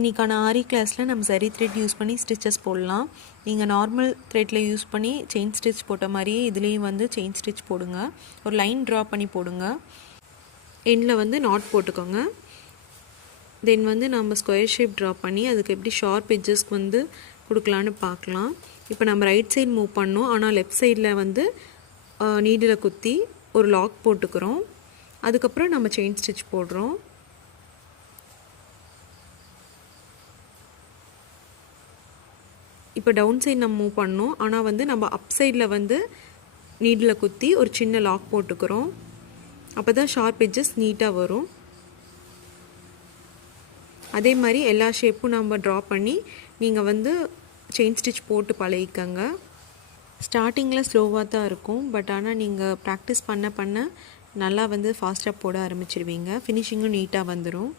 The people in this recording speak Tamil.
இன்றைக்கான ஆரி கிளாஸில் நம்ம சரி த்ரெட் யூஸ் பண்ணி ஸ்டிச்சஸ் போடலாம். நீங்கள் நார்மல் த்ரெட்டில் யூஸ் பண்ணி செயின் ஸ்டிச் போட்ட மாதிரியே இதுலேயும் வந்து செயின் ஸ்டிச் போடுங்க. ஒரு லைன் ட்ரா பண்ணி போடுங்க. எண்டில் வந்து நாட் போட்டுக்கோங்க. தென் வந்து நம்ம ஸ்கொயர் ஷேப் ட்ரா பண்ணி அதுக்கு எப்படி ஷார்ப் எட்ஜஸ்க்கு வந்து கொடுக்கலான்னு பார்க்கலாம். இப்போ நம்ம ரைட் சைடு மூவ் பண்ணோம், ஆனால் லெஃப்ட் சைடில் வந்து நீடில் குத்தி ஒரு லாக் போட்டுக்கிறோம். அதுக்கப்புறம் நம்ம செயின் ஸ்டிச் போடுறோம். இப்போ டவுன் சைடு நம்ம மூவ் பண்ணோம், ஆனால் வந்து நம்ம அப் சைடில் வந்து நீடில் குத்தி ஒரு சின்ன லாக் போட்டுக்கிறோம். அப்போ தான் ஷார்ப் எட்ஜஸ் நீட்டாக வரும். அதே மாதிரி எல்லா ஷேப்பும் நம்ம ட்ரா பண்ணி நீங்கள் வந்து செயின் ஸ்டிச் போட்டு பழகிக்கங்க. ஸ்டார்டிங்கில் ஸ்லோவாக தான் இருக்கும், பட் ஆனால் நீங்கள் ப்ராக்டிஸ் பண்ண பண்ண நல்லா வந்து ஃபாஸ்ட்டாக போட ஆரம்பிச்சிடுவீங்க. ஃபினிஷிங்கும் நீட்டாக வந்துடும்.